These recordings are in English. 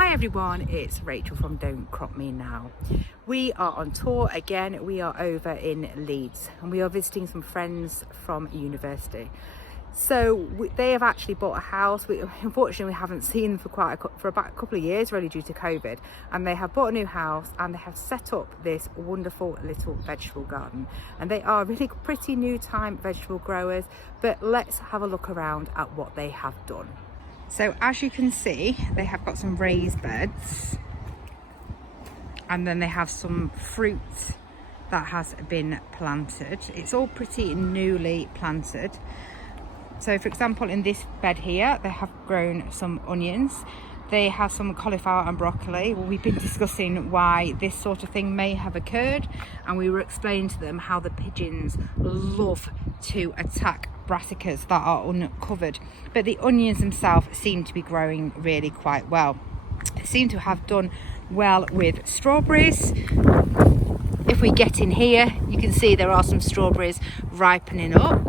Hi everyone, it's Rachel from Don't Crop Me Now. We are on tour again. We are over in Leeds and we are visiting some friends from university. So they have actually bought a house. Unfortunately we haven't seen them for about a couple of years, really, due to COVID, and they have bought a new house and they have set up this wonderful little vegetable garden, and they are really pretty new time vegetable growers. But let's have a look around at what they have done. So as you can see, they have got some raised beds, and then they have some fruit that has been planted. It's all pretty newly planted. So for example, in this bed here, they have grown some onions. They have some cauliflower and broccoli. Well, we've been discussing why this sort of thing may have occurred, and we were explaining to them how the pigeons love to attack brassicas that are uncovered, but the onions themselves seem to be growing really quite well. They seem to have done well with strawberries. If we get in here, you can see there are some strawberries ripening up.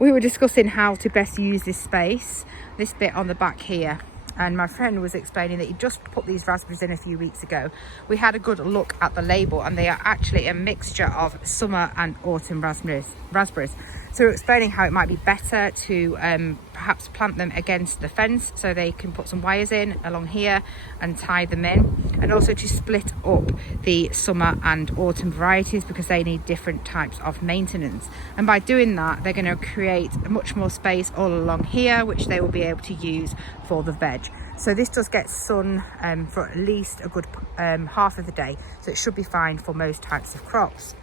We were discussing how to best use this space, this bit on the back here, and my friend was explaining that he just put these raspberries in a few weeks ago. We had a good look at the label, and they are actually a mixture of summer and autumn raspberries. So we're explaining how it might be better to perhaps plant them against the fence, so they can put some wires in along here and tie them in, and also to split up the summer and autumn varieties because they need different types of maintenance. And by doing that, they're going to create much more space all along here, which they will be able to use for the veg. So this does get sun for at least a good half of the day, so it should be fine for most types of crops.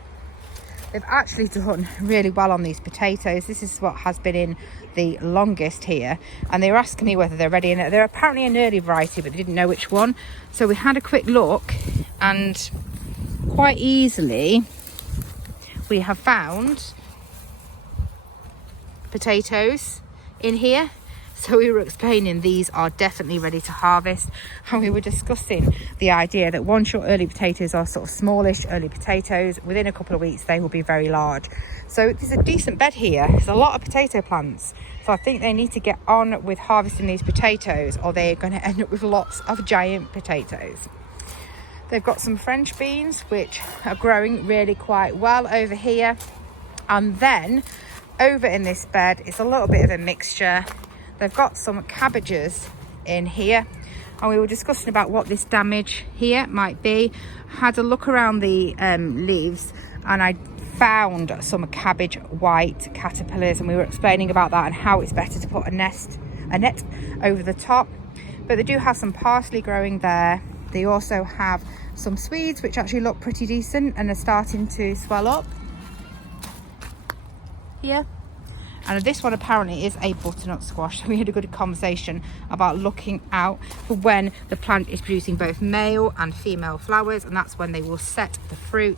They've actually done really well on these potatoes. This is what has been in the longest here, and they were asking me whether they're ready, and they're apparently an early variety, but they didn't know which one. So we had a quick look, and quite easily we have found potatoes in here. So we were explaining these are definitely ready to harvest, and we were discussing the idea that once your early potatoes are sort of smallish early potatoes, within a couple of weeks they will be very large. So there's a decent bed here. There's a lot of potato plants, so I think they need to get on with harvesting these potatoes, or they're going to end up with lots of giant potatoes. They've got some French beans which are growing really quite well over here, and then over in this bed it's a little bit of a mixture. They've got some cabbages in here, and we were discussing about what this damage here might be. Had a look around the leaves, and I found some cabbage white caterpillars, and we were explaining about that and how it's better to put a net over the top. But they do have some parsley growing there. They also have some Swedes which actually look pretty decent and are starting to swell up here. And this one apparently is a butternut squash. We had a good conversation about looking out for when the plant is producing both male and female flowers, and that's when they will set the fruit.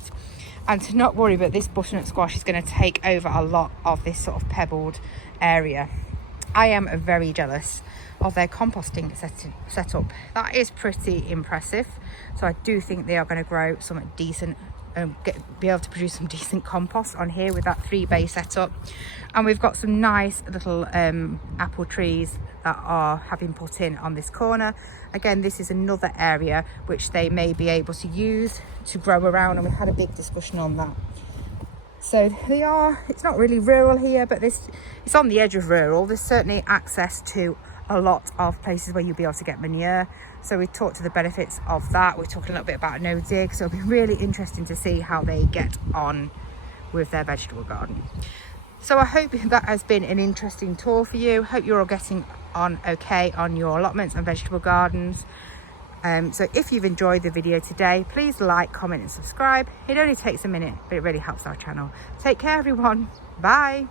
And to not worry, but this butternut squash is going to take over a lot of this sort of pebbled area. I am very jealous of their composting setup. That is pretty impressive. So I do think they are going to grow some decent be able to produce some decent compost on here with that 3-bay setup. And we've got some nice little apple trees that have been put in on this corner. Again, this is another area which they may be able to use to grow around, and we had a big discussion on that. So it's not really rural here, but it's on the edge of rural. There's certainly access to a lot of places where you'll be able to get manure. So we talked to the benefits of that. We're talking a little bit about no dig, so it'll be really interesting to see how they get on with their vegetable garden. So I hope that has been an interesting tour for you. Hope you're all getting on okay on your allotments and vegetable gardens. So if you've enjoyed the video today, please like, comment and subscribe. It only takes a minute, but it really helps our channel. Take care everyone. Bye.